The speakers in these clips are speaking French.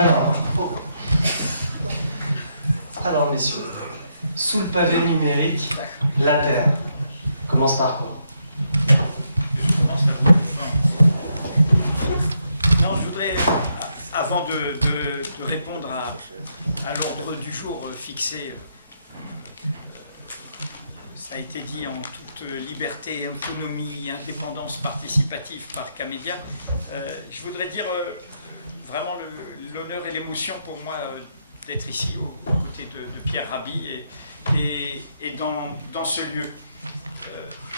Alors, alors messieurs, sous le pavé numérique, la Terre. Commence par quoi? Je commence à vous. Non, je voudrais, avant de répondre à l'ordre du jour fixé, ça a été dit en toute liberté, autonomie, indépendance participative par Camédia, je voudrais dire vraiment l'honneur et l'émotion pour moi d'être ici aux côtés de Pierre Rabhi et dans ce lieu.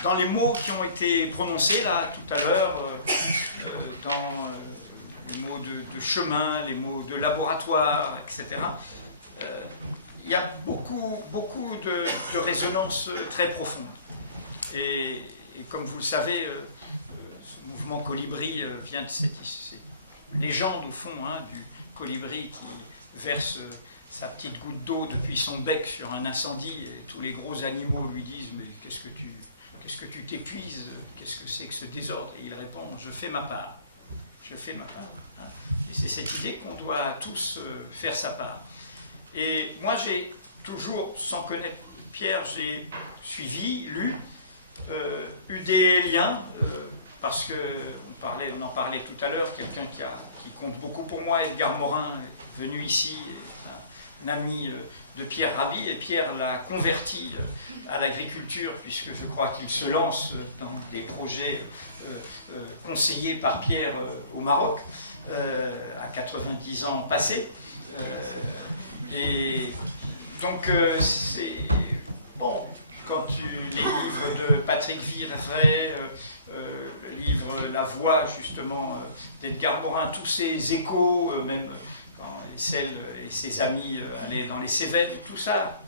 Dans les mots qui ont été prononcés là tout à l'heure, dans les mots de chemin, les mots de laboratoire, etc., il y a beaucoup de résonances très profondes. Et comme vous le savez, ce mouvement colibri vient de cette légende, au fond, du colibri qui verse sa petite goutte d'eau depuis son bec sur un incendie, et tous les gros animaux lui disent « Mais qu'est-ce que tu t'épuises? Qu'est-ce que c'est que ce désordre ?» Et il répond « Je fais ma part. Je fais ma part. » Et c'est cette idée qu'on doit tous faire sa part. Et moi, j'ai toujours, sans connaître Pierre, j'ai suivi, lu, eu des liens, parce qu'on en parlait tout à l'heure, quelqu'un qui compte beaucoup pour moi, Edgar Morin, est venu ici, est un ami de Pierre Rabhi, et Pierre l'a converti à l'agriculture, puisque je crois qu'il se lance dans des projets conseillés par Pierre au Maroc, à 90 ans passés. Et donc, c'est bon, quand les livres de Patrick Villeray, le livre La Voix, justement, d'Edgar Morin, tous ces échos, même quand Celle et ses amis allaient dans les Cévennes, tout ça,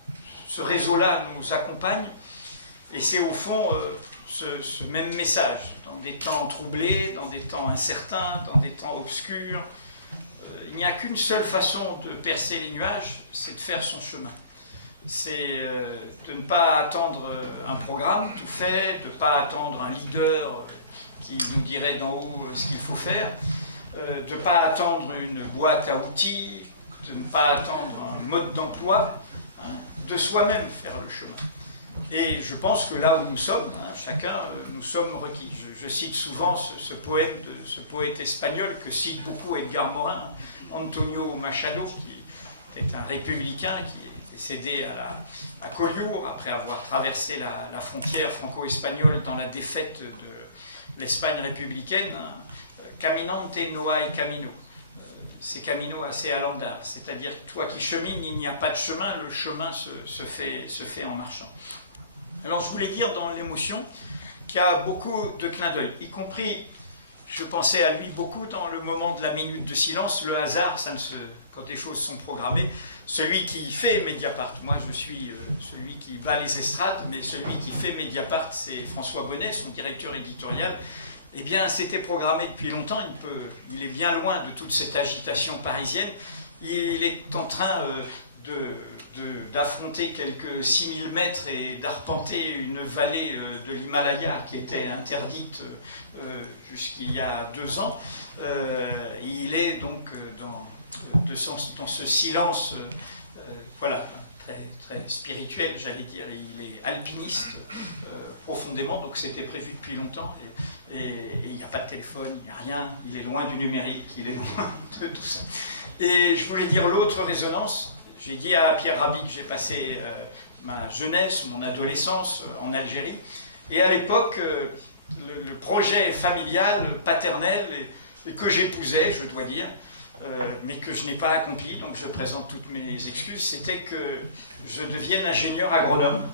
ce réseau-là nous accompagne, et c'est au fond ce même message, dans des temps troublés, dans des temps incertains, dans des temps obscurs. Il n'y a qu'une seule façon de percer les nuages, c'est de faire son chemin. C'est de ne pas attendre un programme tout fait, de ne pas attendre un leader qui nous dirait d'en haut ce qu'il faut faire, de ne pas attendre une boîte à outils, de ne pas attendre un mode d'emploi, de soi-même faire le chemin. Et je pense que là où nous sommes, chacun, nous sommes requis. Je cite souvent ce poète espagnol que cite beaucoup Edgar Morin, Antonio Machado, qui est un républicain qui est décédé à Collioure après avoir traversé la frontière franco-espagnole dans la défaite de l'Espagne républicaine. Caminante no hay camino. C'est camino hace al andar, c'est-à-dire toi qui chemines, il n'y a pas de chemin, le chemin se fait en marchant. Alors je voulais dire dans l'émotion qu'il y a beaucoup de clins d'œil, y compris, je pensais à lui beaucoup dans le moment de la minute de silence. Le hasard, quand les choses sont programmées, celui qui fait Mediapart, moi je suis celui qui va les estrades, mais celui qui fait Mediapart, c'est François Bonnet, son directeur éditorial. Eh bien, c'était programmé depuis longtemps, il est bien loin de toute cette agitation parisienne. Il est en train d'affronter quelques 6000 mètres et d'arpenter une vallée de l'Himalaya qui était interdite jusqu'il y a 2 ans. Il est donc dans ce silence, voilà, très, très spirituel, j'allais dire. Il est alpiniste profondément, donc c'était prévu depuis longtemps. Et il n'y a pas de téléphone, il n'y a rien, il est loin du numérique, il est loin de tout ça. Et je voulais dire l'autre résonance. J'ai dit à Pierre Rabhi que j'ai passé ma jeunesse, mon adolescence en Algérie. Et à l'époque, le projet familial, paternel, et que j'épousais, je dois dire, mais que je n'ai pas accompli, donc je présente toutes mes excuses, c'était que je devienne ingénieur agronome.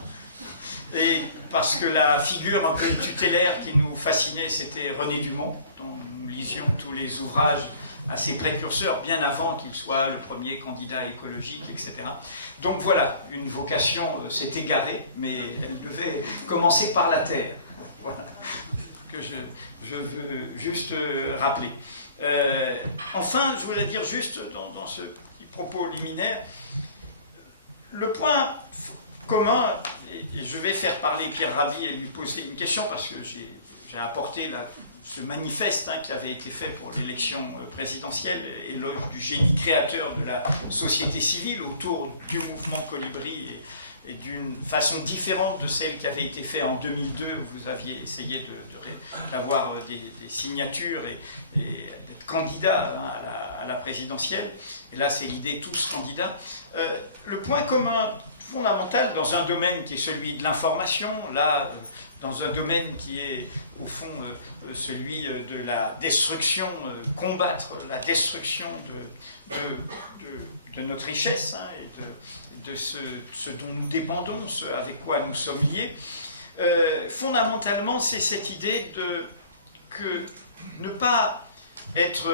Et parce que la figure un peu tutélaire qui nous fascinait, c'était René Dumont, dont nous lisions tous les ouvrages à ses précurseurs, bien avant qu'il soit le premier candidat écologique, etc. Donc voilà, une vocation s'est égarée, mais elle devait commencer par la terre. Voilà, que je veux juste rappeler. Enfin, je voulais dire juste dans ce petit propos liminaire, le point commun, et je vais faire parler Pierre Rabhi et lui poser une question, parce que j'ai apporté ce manifeste qui avait été fait pour l'élection présidentielle, éloge du génie créateur de la société civile autour du mouvement Colibri et d'une façon différente de celle qui avait été faite en 2002, où vous aviez essayé d'avoir des signatures et d'être candidat à la présidentielle. Et là, c'est l'idée tous candidats. Le point commun fondamental dans un domaine qui est celui de l'information, là, dans un domaine qui est au fond celui de la destruction, combattre la destruction de notre richesse et de ce dont nous dépendons, ce avec quoi nous sommes liés. Fondamentalement, c'est cette idée que ne pas être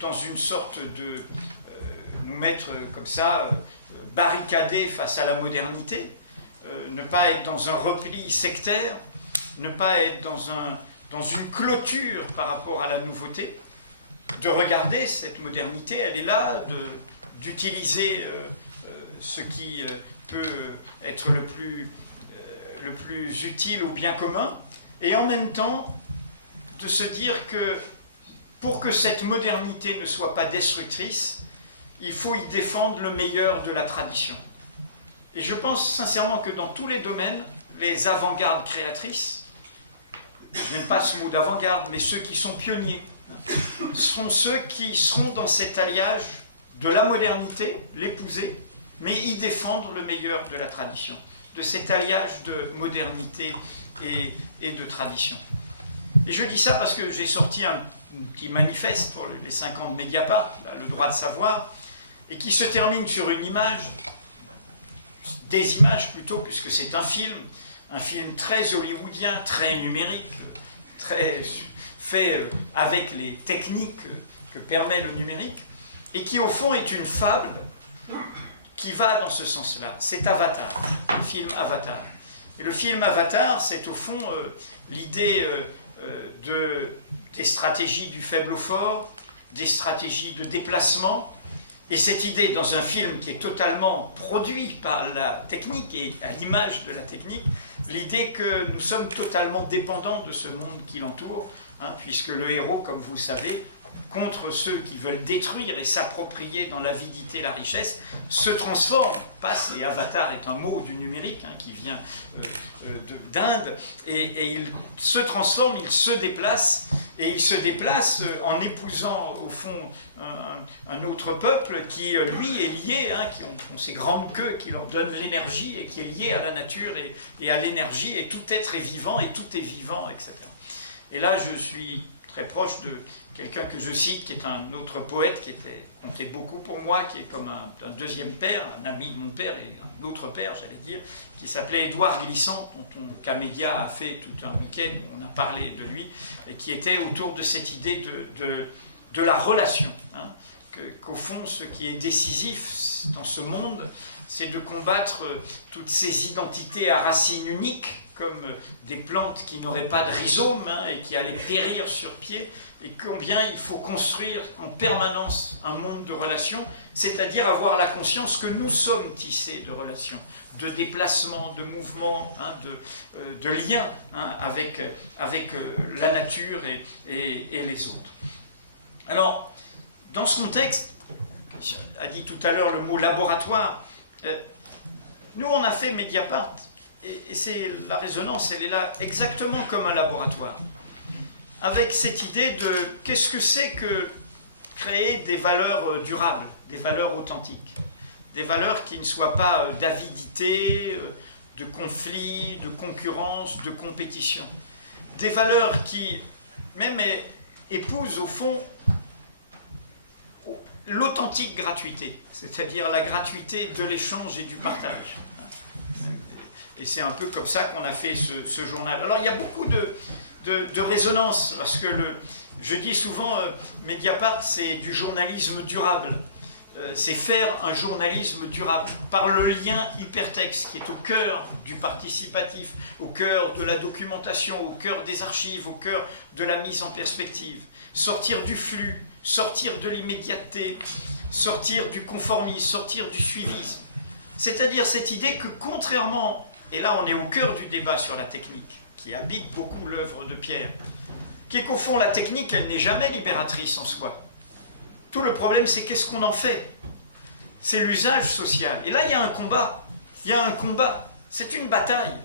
dans une sorte de nous mettre comme ça barricadés face à la modernité, ne pas être dans un repli sectaire, ne pas être dans une clôture par rapport à la nouveauté, de regarder cette modernité, elle est là, d'utiliser ce qui peut être le plus utile au bien commun, et en même temps de se dire que pour que cette modernité ne soit pas destructrice, il faut y défendre le meilleur de la tradition. Et je pense sincèrement que dans tous les domaines, les avant-gardes créatrices, je n'aime pas ce mot d'avant-garde, mais ceux qui sont pionniers, seront ceux qui seront dans cet alliage de la modernité, l'épouser, mais y défendre le meilleur de la tradition, de cet alliage de modernité et de tradition. Et je dis ça parce que j'ai sorti un petit manifeste pour les 5 ans de Mediapart, là, le droit de savoir, et qui se termine sur une image, des images plutôt, puisque c'est un film très hollywoodien, très numérique, très fait avec les techniques que permet le numérique, et qui au fond est une fable qui va dans ce sens-là. C'est Avatar, le film Avatar. Et le film Avatar, c'est au fond l'idée des stratégies du faible au fort, des stratégies de déplacement, et cette idée dans un film qui est totalement produit par la technique et à l'image de la technique, l'idée que nous sommes totalement dépendants de ce monde qui l'entoure, puisque le héros, comme vous le savez, contre ceux qui veulent détruire et s'approprier dans l'avidité la richesse, se transforme, passe, et Avatar est un mot du numérique qui vient d'Inde, et il se transforme, il se déplace, et il se déplace en épousant au fond un autre peuple qui, lui, est lié, qui ont ces grandes queues qui leur donnent l'énergie et qui est lié à la nature et à l'énergie, et tout être est vivant, et tout est vivant, etc. Et là, je suis très proche de quelqu'un que je cite, qui est un autre poète qui comptait beaucoup pour moi, qui est comme un deuxième père, un ami de mon père et un autre père, j'allais dire, qui s'appelait Édouard Glissant, dont Camédia a fait tout un week-end, on a parlé de lui, et qui était autour de cette idée de la relation. Qu'au fond, ce qui est décisif dans ce monde, c'est de combattre toutes ces identités à racines uniques, comme des plantes qui n'auraient pas de rhizome et qui allaient périr sur pied, et combien il faut construire en permanence un monde de relations, c'est-à-dire avoir la conscience que nous sommes tissés de relations, de déplacements, de mouvements, de liens avec la nature et les autres. Alors, dans ce contexte, a dit tout à l'heure le mot laboratoire, nous on a fait Mediapart, et c'est la résonance, elle est là exactement comme un laboratoire, avec cette idée de qu'est-ce que c'est que créer des valeurs durables, des valeurs authentiques, des valeurs qui ne soient pas d'avidité, de conflit, de concurrence, de compétition, des valeurs qui même épousent au fond l'authentique gratuité, c'est-à-dire la gratuité de l'échange et du partage. Et c'est un peu comme ça qu'on a fait ce journal. Alors il y a beaucoup de résonance, parce que je dis souvent, Mediapart, c'est du journalisme durable. C'est faire un journalisme durable, par le lien hypertexte, qui est au cœur du participatif, au cœur de la documentation, au cœur des archives, au cœur de la mise en perspective. Sortir du flux, sortir de l'immédiateté, sortir du conformisme, sortir du suivisme. C'est-à-dire cette idée que contrairement, et là on est au cœur du débat sur la technique, qui habite beaucoup l'œuvre de Pierre, qui est qu'au fond, la technique, elle n'est jamais libératrice en soi. Tout le problème, c'est qu'est-ce qu'on en fait? C'est l'usage social. Et là, il y a un combat. Il y a un combat. C'est une bataille.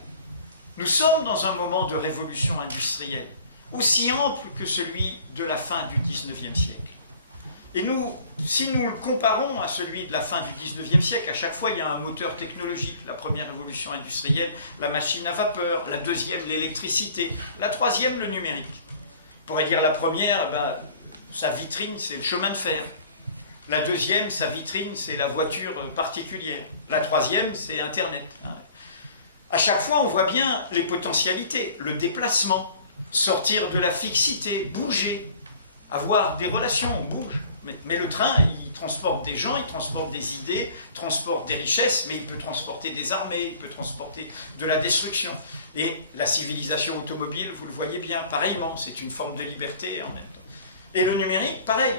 Nous sommes dans un moment de révolution industrielle, aussi ample que celui de la fin du XIXe siècle. Et nous, si nous le comparons à celui de la fin du XIXe siècle, à chaque fois il y a un moteur technologique. La première révolution industrielle, la machine à vapeur, la deuxième, l'électricité, la troisième, le numérique. On pourrait dire la première, sa vitrine, c'est le chemin de fer. La deuxième, sa vitrine, c'est la voiture particulière. La troisième, c'est Internet. À chaque fois, on voit bien les potentialités, le déplacement, sortir de la fixité, bouger, avoir des relations, on bouge. Mais le train, il transporte des gens, il transporte des idées, transporte des richesses, mais il peut transporter des armées, il peut transporter de la destruction. Et la civilisation automobile, vous le voyez bien, pareillement, c'est une forme de liberté en même temps. Et le numérique, pareil.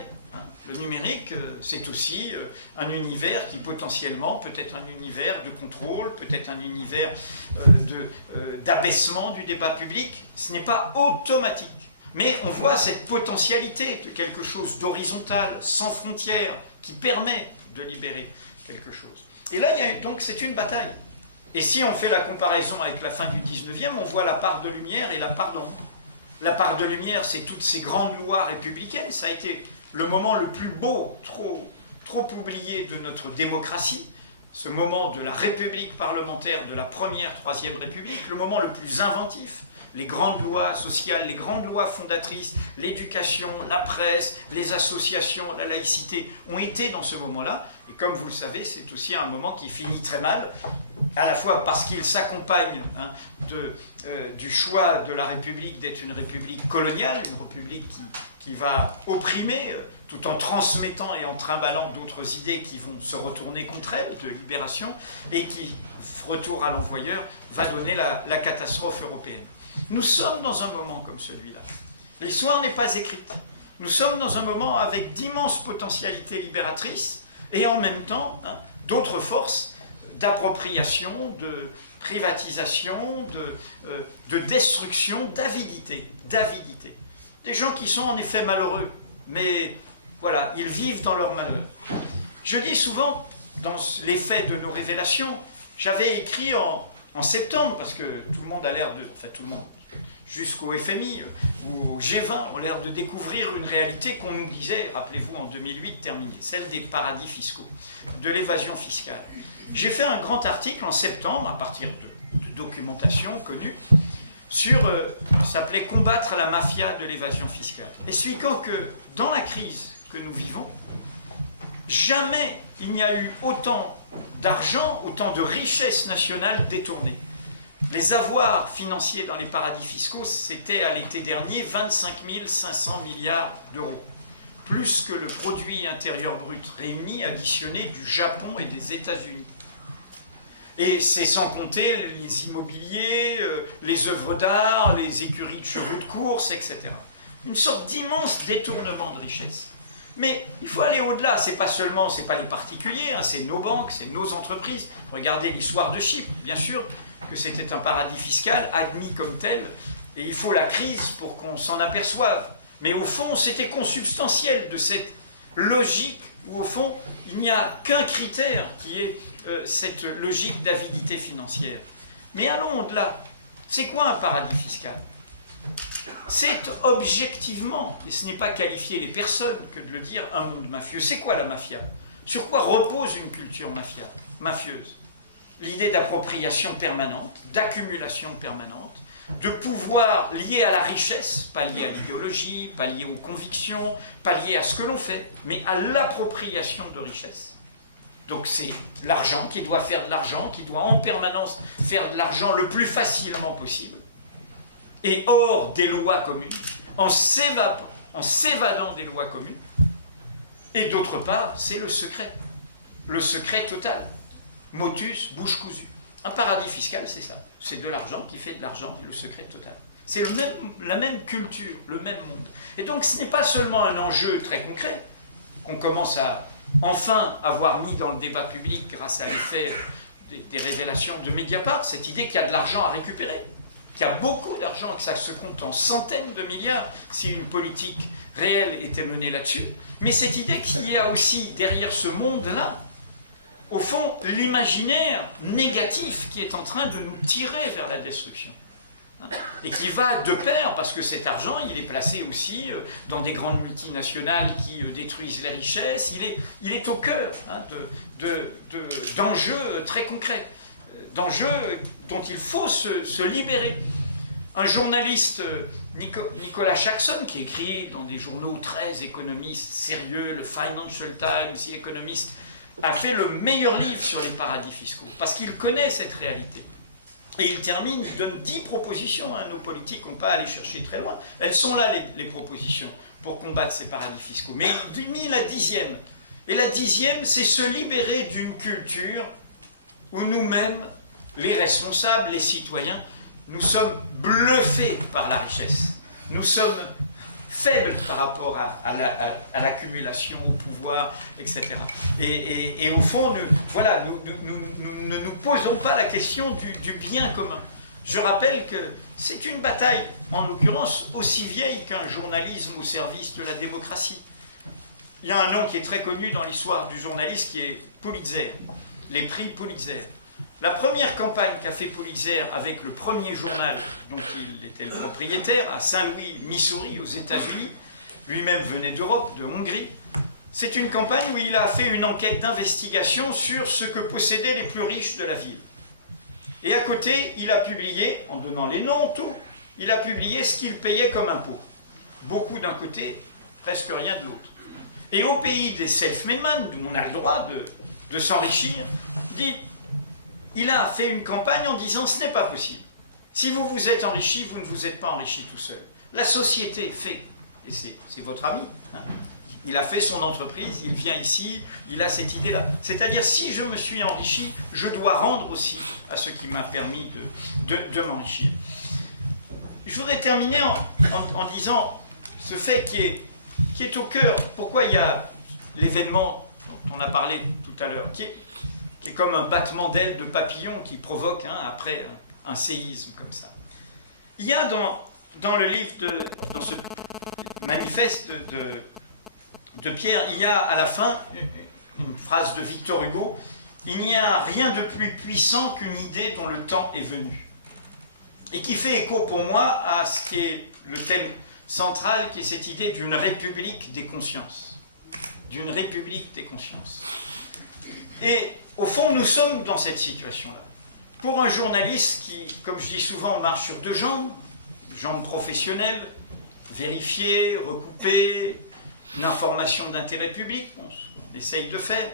Le numérique, c'est aussi un univers qui potentiellement peut être un univers de contrôle, peut-être un univers d'abaissement du débat public. Ce n'est pas automatique. Mais on voit cette potentialité de quelque chose d'horizontal, sans frontières, qui permet de libérer quelque chose. Et là, donc c'est une bataille. Et si on fait la comparaison avec la fin du 19e, on voit la part de lumière et la part d'ombre. La part de lumière, c'est toutes ces grandes lois républicaines. Ça a été le moment le plus beau, trop oublié de notre démocratie, ce moment de la République parlementaire, de la première, troisième République, le moment le plus inventif. Les grandes lois sociales, les grandes lois fondatrices, l'éducation, la presse, les associations, la laïcité ont été dans ce moment-là. Et comme vous le savez, c'est aussi un moment qui finit très mal, à la fois parce qu'il s'accompagne du choix de la République d'être une République coloniale, une République qui va opprimer, tout en transmettant et en trimballant d'autres idées qui vont se retourner contre elle, de libération, et qui, retour à l'envoyeur, va donner la catastrophe européenne. Nous sommes dans un moment comme celui-là. L'histoire n'est pas écrite. Nous sommes dans un moment avec d'immenses potentialités libératrices et en même temps d'autres forces d'appropriation, de privatisation, de destruction, d'avidité. Des gens qui sont en effet malheureux, mais voilà, ils vivent dans leur malheur. Je dis souvent, dans l'effet de nos révélations, j'avais écrit en septembre, parce que tout le monde a l'air de... Enfin, tout le monde, jusqu'au FMI ou au G20, ont l'air de découvrir une réalité qu'on nous disait, rappelez-vous, en 2008, terminée, celle des paradis fiscaux, de l'évasion fiscale. J'ai fait un grand article en septembre, à partir de documentation connue, sur, ça s'appelait « Combattre la mafia de l'évasion fiscale », expliquant que dans la crise que nous vivons, jamais il n'y a eu autant d'argent, autant de richesses nationales détournées. Les avoirs financiers dans les paradis fiscaux, c'était à l'été dernier 25 500 milliards d'euros, plus que le produit intérieur brut réuni, additionné du Japon et des États-Unis. Et c'est sans compter les immobiliers, les œuvres d'art, les écuries de chevaux de course, etc. Une sorte d'immense détournement de richesses. Mais il faut aller au-delà, c'est pas les particuliers, c'est nos banques, c'est nos entreprises. Regardez l'histoire de Chypre, bien sûr que c'était un paradis fiscal admis comme tel, et il faut la crise pour qu'on s'en aperçoive. Mais au fond, c'était consubstantiel de cette logique où au fond, il n'y a qu'un critère qui est cette logique d'avidité financière. Mais allons au-delà. C'est quoi un paradis fiscal ? C'est objectivement, et ce n'est pas qualifier les personnes que de le dire, un monde mafieux. C'est quoi la mafia ? Sur quoi repose une culture mafieuse ? L'idée d'appropriation permanente, d'accumulation permanente, de pouvoir lié à la richesse, pas lié à l'idéologie, pas lié aux convictions, pas lié à ce que l'on fait, mais à l'appropriation de richesse. Donc c'est l'argent qui doit faire de l'argent, qui doit en permanence faire de l'argent le plus facilement possible, et hors des lois communes, en s'évadant des lois communes. Et d'autre part, c'est le secret total. Motus, bouche cousue. Un paradis fiscal, c'est ça. C'est de l'argent qui fait de l'argent, et le secret total. C'est la même culture, le même monde. Et donc ce n'est pas seulement un enjeu très concret, qu'on commence à enfin avoir mis dans le débat public grâce à l'effet des révélations de Mediapart, cette idée qu'il y a de l'argent à récupérer, qu'il qu'il y a beaucoup d'argent, que ça se compte en centaines de milliards si une politique réelle était menée là-dessus. Mais cette idée qu'il y a aussi derrière ce monde-là, au fond, l'imaginaire négatif qui est en train de nous tirer vers la destruction. Et qui va de pair, parce que cet argent, il est placé aussi dans des grandes multinationales qui détruisent les richesses, il est au cœur d'enjeux très concrets, d'enjeux dont il faut se libérer. Un journaliste, Nicolas Jackson, qui écrit dans des journaux très économistes, sérieux, le Financial Times, The Economist, a fait le meilleur livre sur les paradis fiscaux, parce qu'il connaît cette réalité. Et il termine, il donne 10 propositions, nos politiques n'ont pas à aller chercher très loin, elles sont là les propositions pour combattre ces paradis fiscaux. Mais il mit la 10e, et la 10e, c'est se libérer d'une culture où nous-mêmes, les responsables, les citoyens, nous sommes bluffés par la richesse. Nous sommes faibles par rapport à l'accumulation, au pouvoir, etc. Et au fond, nous ne nous posons pas la question du bien commun. Je rappelle que c'est une bataille, en l'occurrence, aussi vieille qu'un journalisme au service de la démocratie. Il y a un nom qui est très connu dans l'histoire du journalisme qui est Pulitzer, les prix Pulitzer. La première campagne qu'a fait Pulitzer avec le premier journal dont il était le propriétaire, à Saint-Louis, Missouri, aux États-Unis, lui-même venait d'Europe, de Hongrie, c'est une campagne où il a fait une enquête d'investigation sur ce que possédaient les plus riches de la ville. Et à côté, il a publié, en donnant les noms, tout, il a publié ce qu'il payait comme impôt. Beaucoup d'un côté, presque rien de l'autre. Et au pays des self-made men, où on a le droit de s'enrichir, il a fait une campagne en disant « ce n'est pas possible. Si vous vous êtes enrichi, vous ne vous êtes pas enrichi tout seul. La société fait, et c'est votre ami, il a fait son entreprise, il vient ici, il a cette idée-là. C'est-à-dire, si je me suis enrichi, je dois rendre aussi à ce qui m'a permis de m'enrichir. » Je voudrais terminer en disant ce fait qui est au cœur. Pourquoi il y a l'événement dont on a parlé tout à l'heure, qui est comme un battement d'ailes de papillon qui provoque après un séisme comme ça. Il y a dans le livre, dans ce manifeste de Pierre, il y a à la fin une phrase de Victor Hugo, « Il n'y a rien de plus puissant qu'une idée dont le temps est venu ». Et qui fait écho pour moi à ce qui est le thème central, qui est cette idée d'une république des consciences. D'une république des consciences. Et au fond, nous sommes dans cette situation-là. Pour un journaliste qui, comme je dis souvent, marche sur deux jambes, jambes professionnelles, vérifiées, recoupées, une information d'intérêt public, on essaye de faire,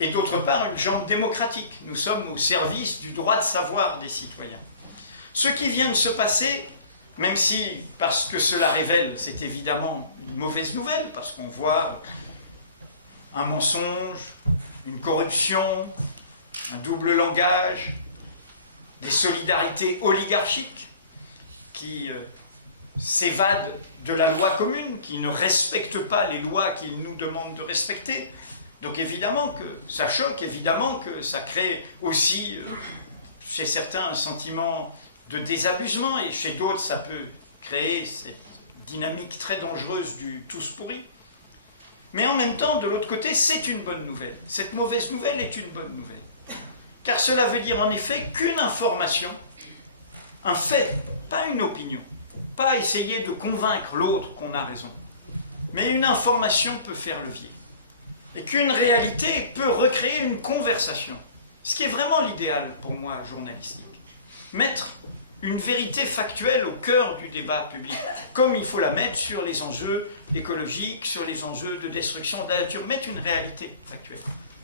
et d'autre part, une jambe démocratique. Nous sommes au service du droit de savoir des citoyens. Ce qui vient de se passer, même si, parce que cela révèle, c'est évidemment une mauvaise nouvelle, parce qu'on voit un mensonge, une corruption, un double langage, des solidarités oligarchiques qui s'évadent de la loi commune, qui ne respectent pas les lois qu'ils nous demandent de respecter. Donc évidemment que ça choque, évidemment que ça crée aussi chez certains un sentiment de désabusement, et chez d'autres ça peut créer cette dynamique très dangereuse du tous pourris. Mais en même temps, de l'autre côté, c'est une bonne nouvelle. Cette mauvaise nouvelle est une bonne nouvelle. Car cela veut dire en effet qu'une information, un fait, pas une opinion, pas essayer de convaincre l'autre qu'on a raison, mais une information peut faire levier. Et qu'une réalité peut recréer une conversation. Ce qui est vraiment l'idéal pour moi journalistique. Mettre une vérité factuelle au cœur du débat public, comme il faut la mettre sur les enjeux écologiques, sur les enjeux de destruction de la nature, mettre une réalité factuelle.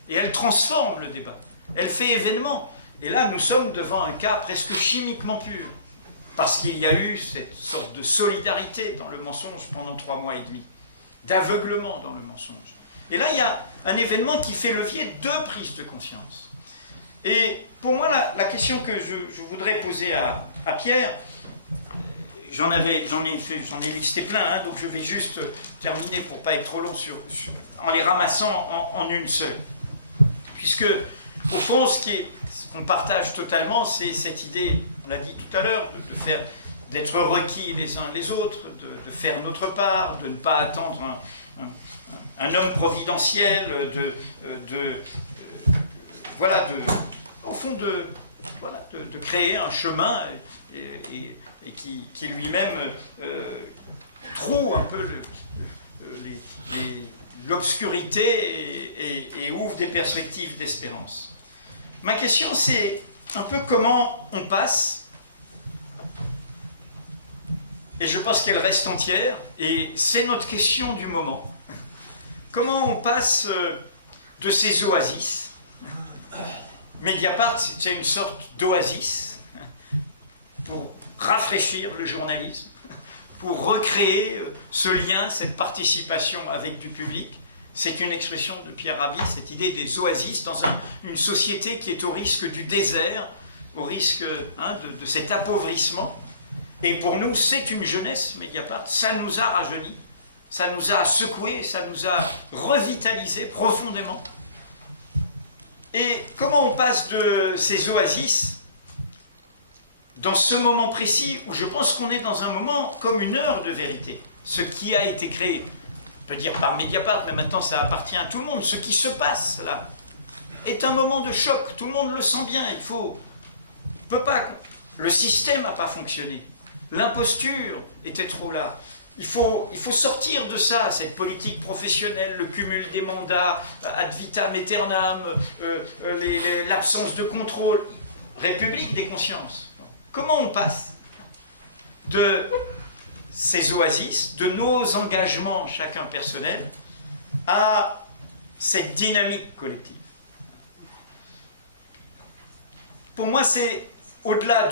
Et elle transforme le débat, elle fait événement. Et là, nous sommes devant un cas presque chimiquement pur, parce qu'il y a eu cette sorte de solidarité dans le mensonge pendant 3 mois et demi, d'aveuglement dans le mensonge. Et là, il y a un événement qui fait levier de prise de conscience. Et pour moi, la question que je voudrais poser à Pierre, j'en ai listé plein, donc je vais juste terminer pour ne pas être trop long en les ramassant en une seule. Puisque, au fond, ce qu'on partage totalement, c'est cette idée on l'a dit tout à l'heure, d'être requis les uns les autres, de faire notre part, de ne pas attendre un homme providentiel, au fond de créer un chemin et qui lui-même troue un peu l'obscurité et ouvre des perspectives d'espérance. Ma question, c'est un peu comment on passe, et je pense qu'elle reste entière, et c'est notre question du moment. Comment on passe de ces oasis? Mediapart, c'est une sorte d'oasis pour rafraîchir le journalisme, pour recréer ce lien, cette participation avec du public. C'est une expression de Pierre Rabhi, cette idée des oasis dans une société qui est au risque du désert, au risque de cet appauvrissement. Et pour nous, c'est une jeunesse, Mediapart. Ça nous a rajeunis, ça nous a secoués, ça nous a revitalisés profondément. Et comment on passe de ces oasis dans ce moment précis où je pense qu'on est dans un moment comme une heure de vérité. Ce qui a été créé, on peut dire par Mediapart, mais maintenant ça appartient à tout le monde. Ce qui se passe là est un moment de choc. Tout le monde le sent bien. Le système n'a pas fonctionné. L'imposture était trop là. Il faut sortir de ça, cette politique professionnelle, le cumul des mandats, ad vitam aeternam, l'absence de contrôle. République des consciences. Comment on passe de ces oasis, de nos engagements chacun personnels, à cette dynamique collective? Pour moi, c'est au-delà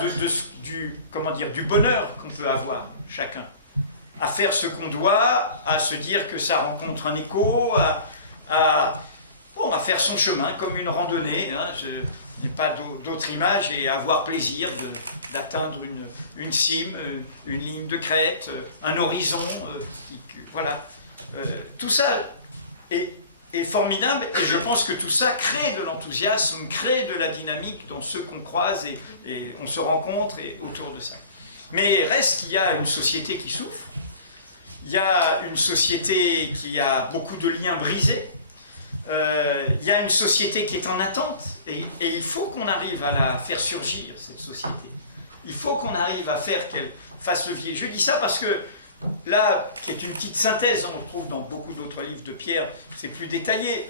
du bonheur qu'on peut avoir chacun, à faire ce qu'on doit, à se dire que ça rencontre un écho, à faire son chemin comme une randonnée. Je n'ai pas d'autre image, et avoir plaisir d'atteindre une cime, une ligne de crête, un horizon. Voilà. Tout ça est formidable, et je pense que tout ça crée de l'enthousiasme, crée de la dynamique dans ceux qu'on croise et on se rencontre et autour de ça. Mais reste qu'il y a une société qui souffre, il y a une société qui a beaucoup de liens brisés, il y a une société qui est en attente, et il faut qu'on arrive à la faire surgir, cette société. Il faut qu'on arrive à faire qu'elle fasse levier. Je dis ça parce que là, qui est une petite synthèse, on retrouve dans beaucoup d'autres livres de Pierre, c'est plus détaillé.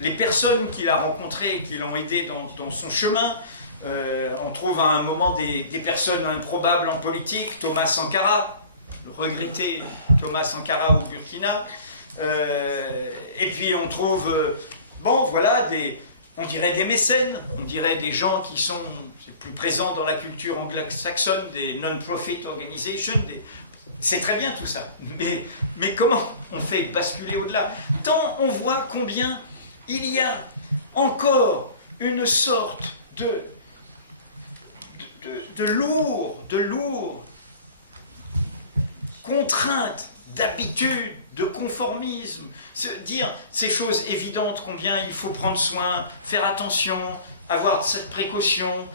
Les personnes qu'il a rencontrées, qui l'ont aidé dans son chemin, on trouve à un moment des personnes improbables en politique, Thomas Sankara, le regretté Thomas Sankara au Burkina, et puis on trouve, on dirait des mécènes, on dirait des gens qui sont plus présents dans la culture anglo-saxonne, des non-profit organizations, c'est très bien tout ça, mais comment on fait basculer au-delà? Tant on voit combien il y a encore une sorte de lourd contrainte, d'habitude, de conformisme, dire ces choses évidentes, combien il faut prendre soin, faire attention, avoir cette précaution,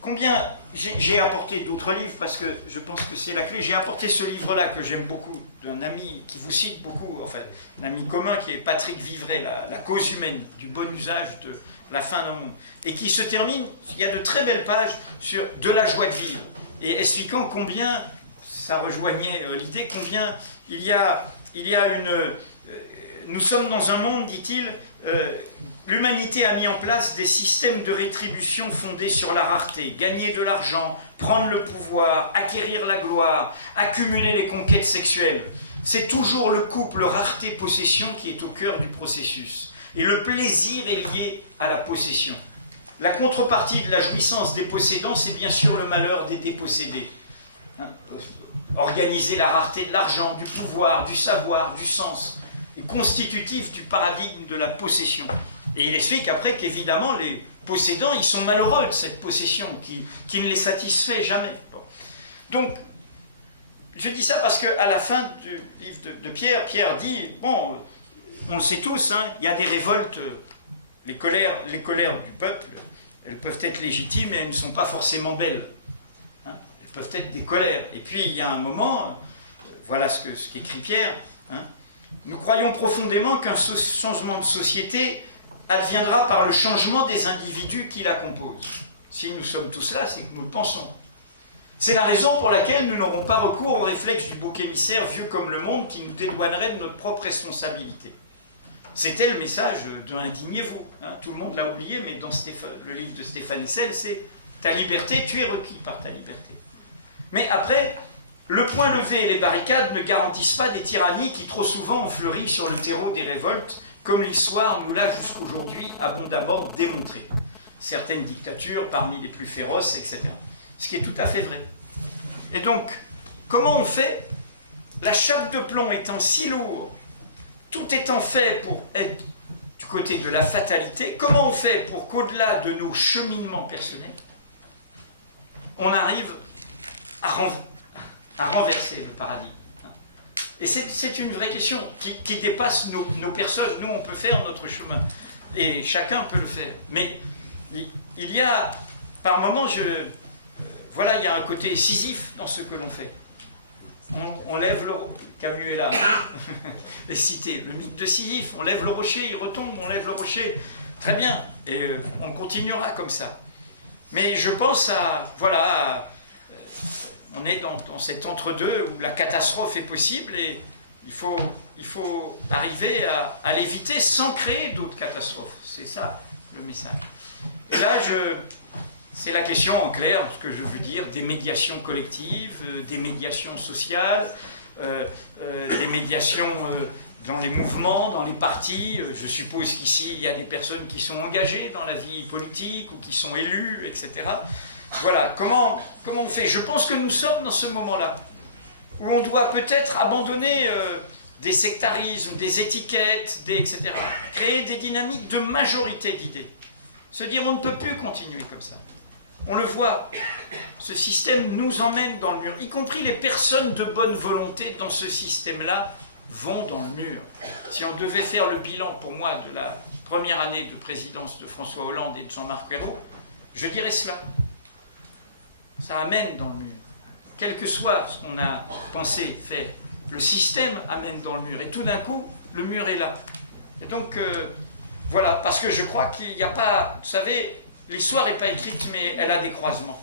combien j'ai apporté d'autres livres, parce que je pense que c'est la clé. J'ai apporté ce livre-là que j'aime beaucoup, d'un ami qui vous cite beaucoup, en fait, un ami commun qui est Patrick Vivray, la cause humaine, du bon usage de la fin d'un monde, et qui se termine, il y a de très belles pages sur de la joie de vivre, et expliquant combien, ça rejoignait l'idée, combien il y a nous sommes dans un monde, dit-il, l'humanité a mis en place des systèmes de rétribution fondés sur la rareté, gagner de l'argent, prendre le pouvoir, acquérir la gloire, accumuler les conquêtes sexuelles. C'est toujours le couple rareté-possession qui est au cœur du processus. Et le plaisir est lié à la possession. La contrepartie de la jouissance des possédants, c'est bien sûr le malheur des dépossédés. Organiser la rareté de l'argent, du pouvoir, du savoir, du sens, est constitutif du paradigme de la possession. Et il explique après qu'évidemment, les possédants, ils sont malheureux de cette possession qui ne les satisfait jamais. Bon. Donc, je dis ça parce qu'à la fin du livre de Pierre dit, bon, on le sait tous, il y a des révoltes, les colères du peuple, elles peuvent être légitimes et elles ne sont pas forcément belles. Hein. Elles peuvent être des colères. Et puis il y a un moment, voilà ce qu'écrit Pierre, hein, nous croyons profondément qu'un changement de société adviendra par le changement des individus qui la composent. Si nous sommes tous là, c'est que nous le pensons. C'est la raison pour laquelle nous n'aurons pas recours au réflexe du bouc émissaire vieux comme le monde qui nous dédouanerait de notre propre responsabilité. C'était le message de Indignez-vous. Hein. Tout le monde l'a oublié, mais dans le livre de Stéphane Hessel, c'est « Ta liberté, tu es requis par ta liberté ». Mais après, le point levé et les barricades ne garantissent pas des tyrannies qui trop souvent ont fleuri sur le terreau des révoltes, comme l'histoire nous l'a jusqu'aujourd'hui abondamment démontré. Certaines dictatures, parmi les plus féroces, etc. Ce qui est tout à fait vrai. Et donc, comment on fait? La chape de plomb étant si lourde, tout étant fait pour être du côté de la fatalité, comment on fait pour qu'au-delà de nos cheminements personnels, on arrive à renverser le paradigme? Et c'est une vraie question qui dépasse nos personnes. Nous, on peut faire notre chemin. Et chacun peut le faire. Mais il y a, par moments, voilà, il y a un côté Sisyphe dans ce que l'on fait. On lève le... Camus est là, est cité, le mythe de Sisyphe. On lève le rocher, il retombe, on lève le rocher. Très bien. Et on continuera comme ça. Mais je pense on est dans cet entre-deux où la catastrophe est possible et il faut arriver à l'éviter sans créer d'autres catastrophes. C'est ça le message. Et là, c'est la question en clair, ce que je veux dire, des médiations collectives, des médiations sociales, des médiations dans les mouvements, dans les partis. Je suppose qu'ici, il y a des personnes qui sont engagées dans la vie politique ou qui sont élues, etc. Voilà, comment on fait? Je pense que nous sommes dans ce moment-là, où on doit peut-être abandonner des sectarismes, des étiquettes, etc. Créer des dynamiques de majorité d'idées. Se dire, on ne peut plus continuer comme ça. On le voit, ce système nous emmène dans le mur, y compris les personnes de bonne volonté dans ce système-là vont dans le mur. Si on devait faire le bilan, pour moi, de la première année de présidence de François Hollande et de Jean-Marc Ayrault, je dirais cela. Ça amène dans le mur. Quel que soit ce qu'on a pensé faire, le système amène dans le mur. Et tout d'un coup, le mur est là. Et donc, voilà, parce que je crois qu'il n'y a pas... Vous savez, l'histoire n'est pas écrite, mais elle a des croisements.